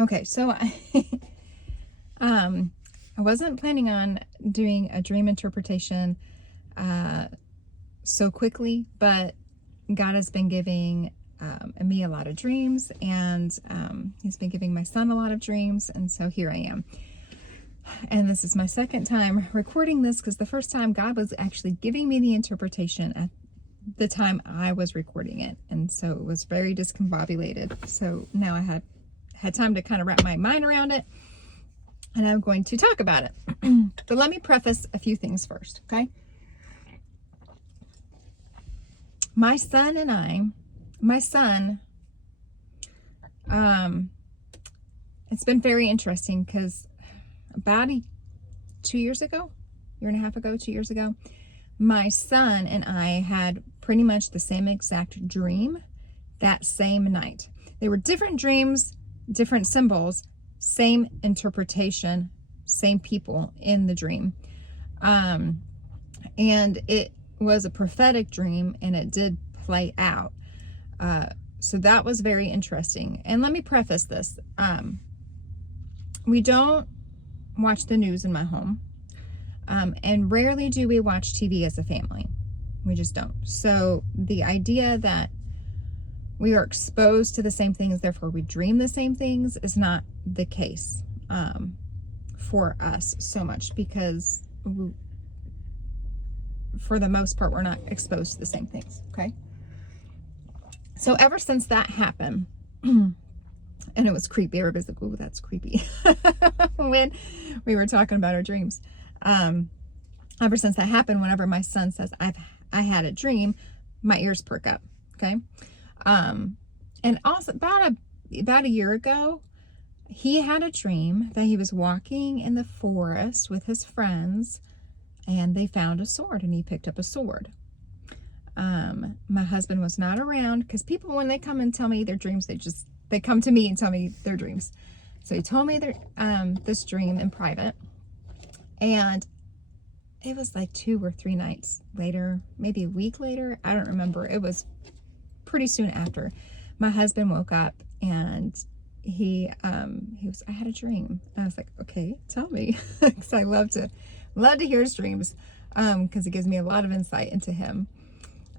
Okay, so I wasn't planning on doing a dream interpretation so quickly, but God has been giving me a lot of dreams, and He's been giving my son a lot of dreams, and so here I am. And this is my second time recording this, because the first time God was actually giving me the interpretation at the time I was recording it, and so it was very discombobulated. So now I had time to kind of wrap my mind around it, and I'm going to talk about it. But let me preface a few things first, okay? My son, it's been very interesting, because about 2 years ago, year and a half ago, 2 years ago, my son and I had pretty much the same exact dream that same night. They were different dreams, different symbols, same interpretation, same people in the dream. And it was a prophetic dream, and it did play out. So that was very interesting. And let me preface this. We don't watch the news in my home. And rarely do we watch TV as a family. We just don't. So the idea that we are exposed to the same things, therefore we dream the same things, is not the case for us so much, because for the most part, we're not exposed to the same things, okay? So ever since that happened, and it was creepy, everybody's like, "Ooh, that's creepy," when we were talking about our dreams. Ever since that happened, whenever my son says, I had a dream, my ears perk up, okay? And also about a year ago, he had a dream that he was walking in the forest with his friends, and they found a sword, and he picked up a sword. My husband was not around, because people, when they come and tell me their dreams, they come to me and tell me their dreams. So he told me this dream in private, and it was like 2 or 3 nights later, maybe a week later, I don't remember. It was pretty soon after. My husband woke up, and he was, "I had a dream." And I was like, "Okay, tell me," because I love to hear his dreams, because it gives me a lot of insight into him.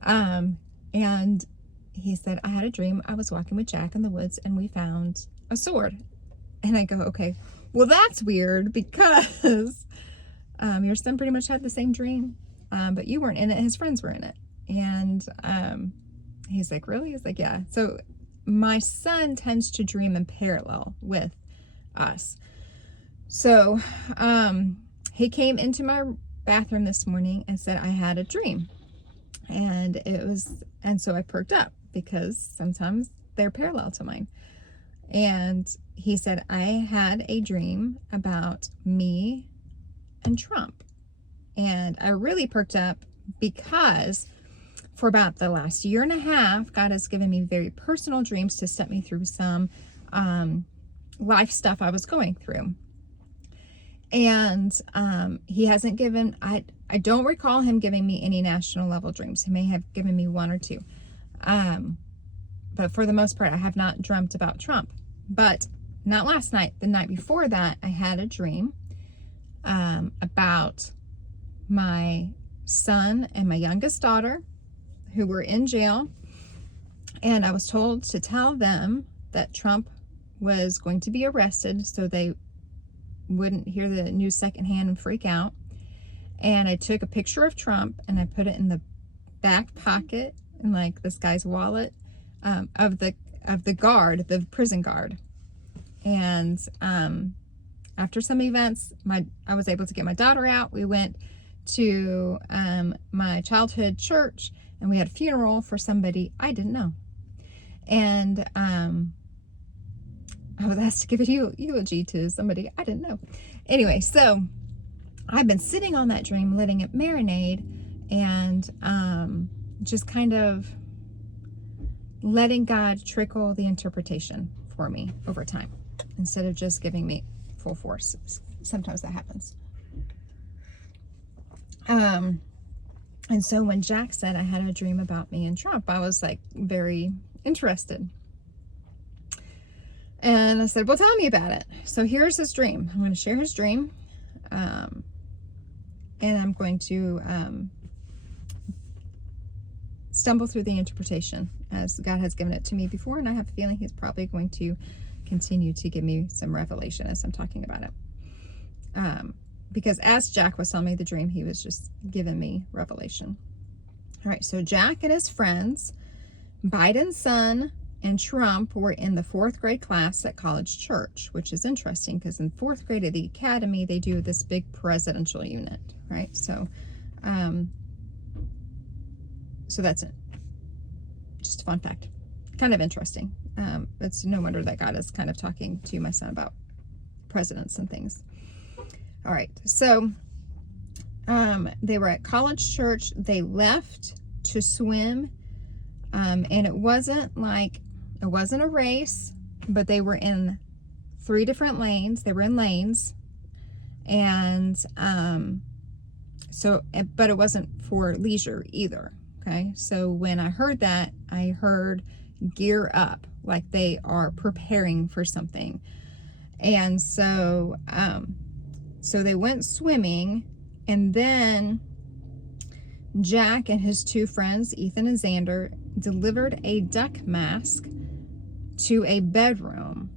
And he said, "I had a dream. I was walking with Jack in the woods, and we found a sword." And I go, "Okay, well, that's weird, because your son pretty much had the same dream, but you weren't in it. His friends were in it." And he's like, "Really?" He's like, "Yeah." So my son tends to dream in parallel with us. So he came into my bathroom this morning and said, "I had a dream." And so I perked up, because sometimes they're parallel to mine. And he said, "I had a dream about me and Trump." And I really perked up, because for about the last year and a half, God has given me very personal dreams to set me through some life stuff I was going through. And he hasn't given, I don't recall him giving me any national level dreams. He may have given me 1 or 2. But for the most part, I have not dreamt about Trump. But not last night, the night before that, I had a dream about my son and my youngest daughter, who were in jail. And I was told to tell them that Trump was going to be arrested, so they wouldn't hear the news secondhand and freak out. And I took a picture of Trump, and I put it in the back pocket, in like this guy's wallet, of the guard, the prison guard. And after some events, I was able to get my daughter out. We went to my childhood church, and we had a funeral for somebody I didn't know. And I was asked to give a eulogy to somebody I didn't know. Anyway, so I've been sitting on that dream, letting it marinate, and just kind of letting God trickle the interpretation for me over time, instead of just giving me full force. Sometimes that happens. And so when Jack said I had a dream about me and Trump, I was like very interested. And I said, well, tell me about it. So here's his dream. I'm going to share his dream. And I'm going to stumble through the interpretation as God has given it to me before. And I have a feeling he's probably going to continue to give me some revelation as I'm talking about it. Because as Jack was telling me the dream, he was just giving me revelation. All right, so Jack and his friends, Biden's son and Trump, were in the 4th grade class at College Church, which is interesting because in 4th grade at the academy, they do this big presidential unit, right? So, so that's it. Just a fun fact. Kind of interesting. It's no wonder that God is kind of talking to my son about presidents and things. All right, so they were at College Church. They left to swim, and it wasn't a race, but they were in 3 different lanes. They were in lanes, and but it wasn't for leisure either. Okay, so when I heard that, I heard gear up, like they are preparing for something. And so so they went swimming, and then Jack and his 2 friends, Ethan and Xander, delivered a duck mask to a bedroom.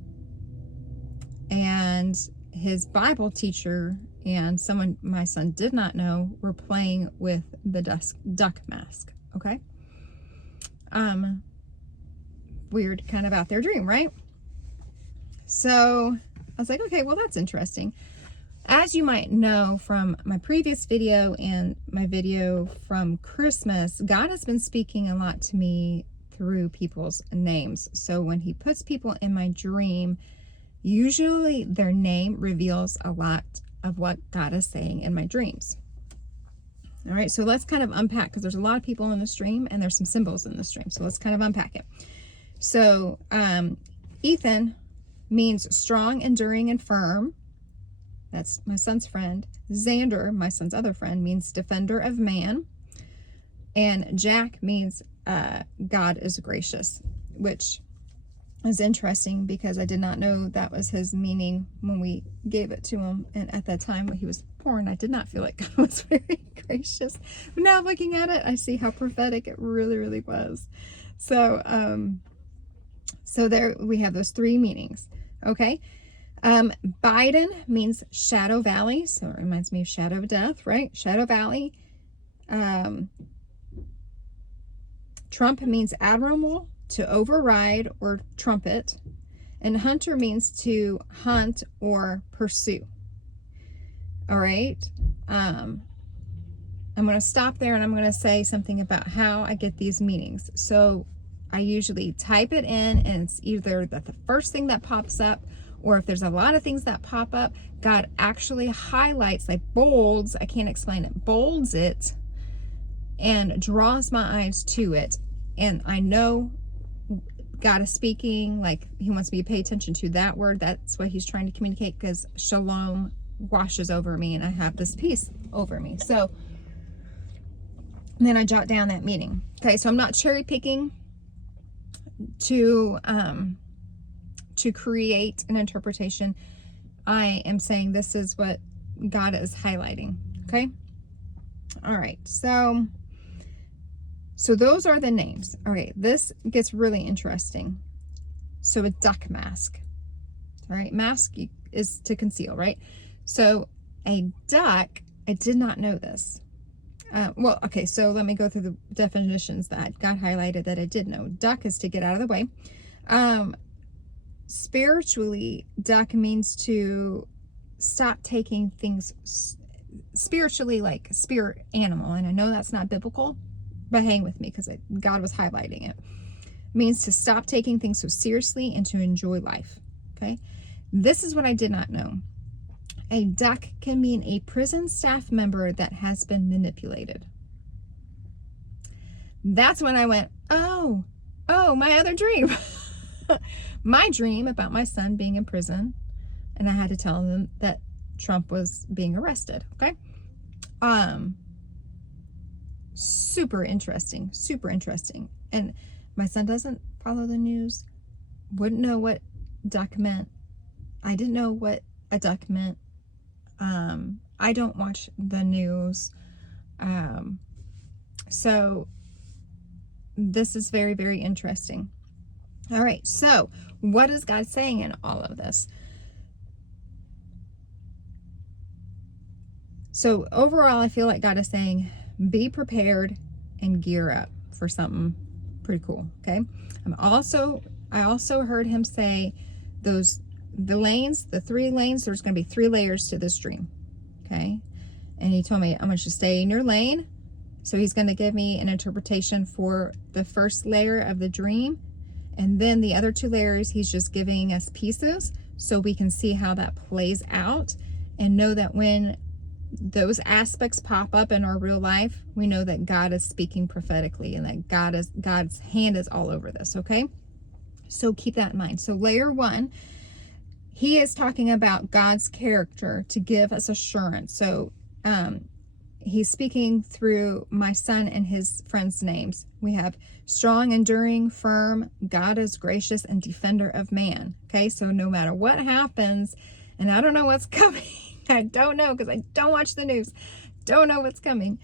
And his Bible teacher and someone my son did not know were playing with the duck mask. Okay. Weird, kind of out their dream, right? So I was like, okay, well, that's interesting. As you might know from my previous video and my video from Christmas, God has been speaking a lot to me through people's names. So when he puts people in my dream, usually their name reveals a lot of what God is saying in my dreams. All right, so let's kind of unpack, because there's a lot of people in this dream and there's some symbols in this dream. So let's kind of unpack it. So Ethan means strong, enduring, and firm. That's my son's friend. Xander, my son's other friend, means defender of man. And Jack means God is gracious, which is interesting because I did not know that was his meaning when we gave it to him. And at that time when he was born, I did not feel like God was very gracious. But now looking at it, I see how prophetic it really, really was. So, so there we have those 3 meanings. Okay. Biden means shadow valley. So it reminds me of shadow of death, right? Shadow valley. Trump means admirable, to override or trumpet. And hunter means to hunt or pursue. All right. I'm going to stop there and I'm going to say something about how I get these meanings. So I usually type it in, and it's either the first thing that pops up, or if there's a lot of things that pop up, God actually highlights, like bolds, I can't explain it, bolds it and draws my eyes to it. And I know God is speaking, like he wants me to pay attention to that word. That's what he's trying to communicate, because shalom washes over me and I have this peace over me. So then I jot down that meaning. Okay, so I'm not cherry picking to create an interpretation. I am saying this is what God is highlighting. Okay. All right. So those are the names. All right. This gets really interesting. So a duck mask. All right. Mask is to conceal, right? So a duck, I did not know this. Well, okay, so let me go through the definitions that God highlighted that I did know. Duck is to get out of the way. Spiritually, duck means to stop taking things spiritually, like spirit animal. And I know that's not biblical, but hang with me because God was highlighting it. It means to stop taking things so seriously and to enjoy life. Okay, this is what I did not know. A duck can mean a prison staff member that has been manipulated. That's when I went, oh, my other dream. My dream about my son being in prison, and I had to tell them that Trump was being arrested. Okay. Super interesting. And my son doesn't follow the news, wouldn't know what duck meant. I didn't know what a duck meant. I don't watch the news. So this is very, very interesting. All right, so what is God saying in all of this? So overall, I feel like God is saying, be prepared and gear up for something pretty cool, okay? I also heard him say the lanes, the 3 lanes, there's going to be 3 layers to this dream, okay? And he told me, I want you to stay in your lane. So he's going to give me an interpretation for the first layer of the dream. And then the other 2 layers, he's just giving us pieces so we can see how that plays out and know that when those aspects pop up in our real life, we know that God is speaking prophetically and that God's hand is all over this, okay? So keep that in mind. So layer 1, he is talking about God's character to give us assurance. So he's speaking through my son and his friends' names. We have strong, enduring, firm. God is gracious and defender of man. Okay, so no matter what happens, and I don't know what's coming. I don't know because I don't watch the news. Don't know what's coming.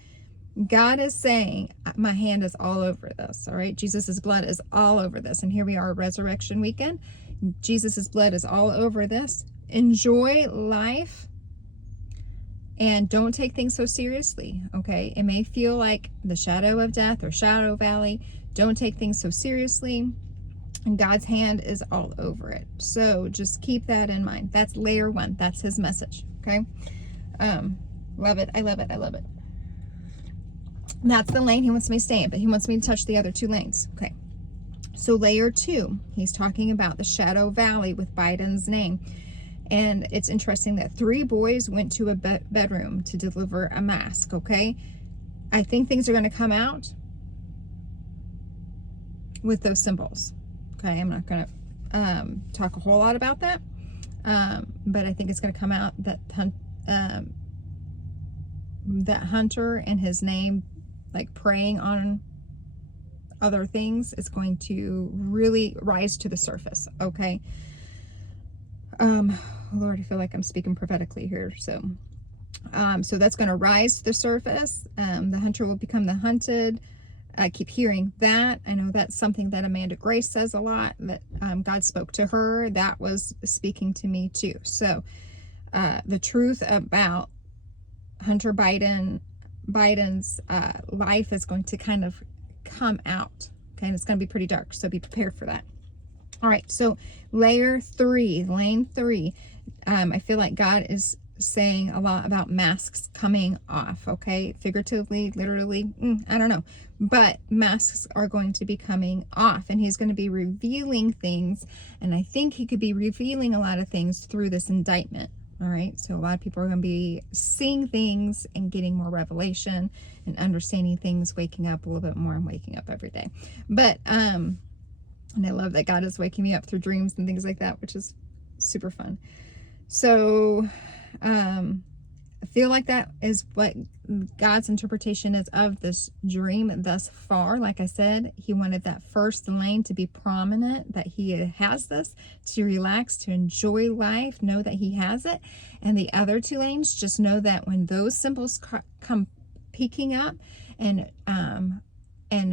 God is saying, my hand is all over this. All right, Jesus's blood is all over this. And here we are, resurrection weekend. Jesus's blood is all over this. Enjoy life. And don't take things so seriously, okay? It may feel like the shadow of death or shadow valley. Don't take things so seriously. And God's hand is all over it. So just keep that in mind. That's layer 1. That's his message, okay? Love it. I love it. I love it. That's the lane he wants me to stay in, but he wants me to touch the other 2 lanes, okay? So layer 2, he's talking about the shadow valley with Biden's name. And it's interesting that 3 boys went to a bedroom to deliver a mask, okay? I think things are going to come out with those symbols, okay? I'm not going to talk a whole lot about that, but I think it's going to come out that that Hunter and his name, like preying on other things, is going to really rise to the surface, okay? Lord, I feel like I'm speaking prophetically here. So that's going to rise to the surface. The hunter will become the hunted. I keep hearing that. I know that's something that Amanda Grace says a lot, that God spoke to her. That was speaking to me too. So the truth about Hunter Biden's life is going to kind of come out. Okay, and it's going to be pretty dark. So be prepared for that. All right, so lane 3, I feel like God is saying a lot about masks coming off, okay? Figuratively, literally, I don't know. But masks are going to be coming off, and he's going to be revealing things, and I think he could be revealing a lot of things through this indictment, all right? So a lot of people are going to be seeing things and getting more revelation and understanding things, waking up a little bit more. I'm waking up every day. But, and I love that God is waking me up through dreams and things like that, which is super fun. So I feel like that is what God's interpretation is of this dream thus far. Like I said, he wanted that first lane to be prominent, that he has this, to relax, to enjoy life, know that he has it. And the other 2 lanes, just know that when those symbols come peeking up and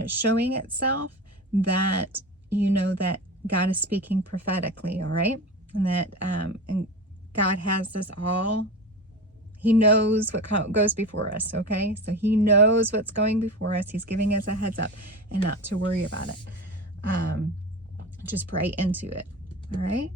showing itself, that you know that God is speaking prophetically, all right? And that and God has this all. He knows what goes before us, okay? So he knows what's going before us. He's giving us a heads up and not to worry about it. Just pray into it, all right?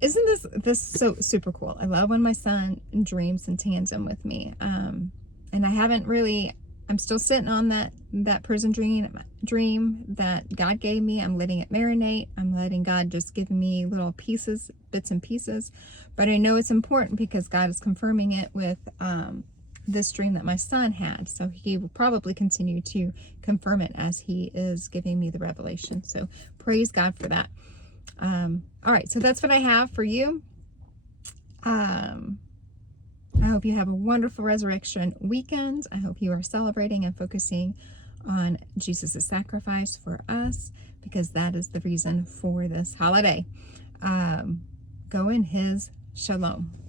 Isn't this so super cool? I love when my son dreams in tandem with me. And I haven't really, I'm still sitting on that prison dream that God gave me. I'm letting it marinate. I'm letting God just give me little pieces, bits and pieces. But I know it's important because God is confirming it with this dream that my son had. So he will probably continue to confirm it as he is giving me the revelation. So praise God for that. All right, so that's what I have for you. I hope you have a wonderful resurrection weekend. I hope you are celebrating and focusing on Jesus' sacrifice for us. because that is the reason for this holiday. Go in his shalom.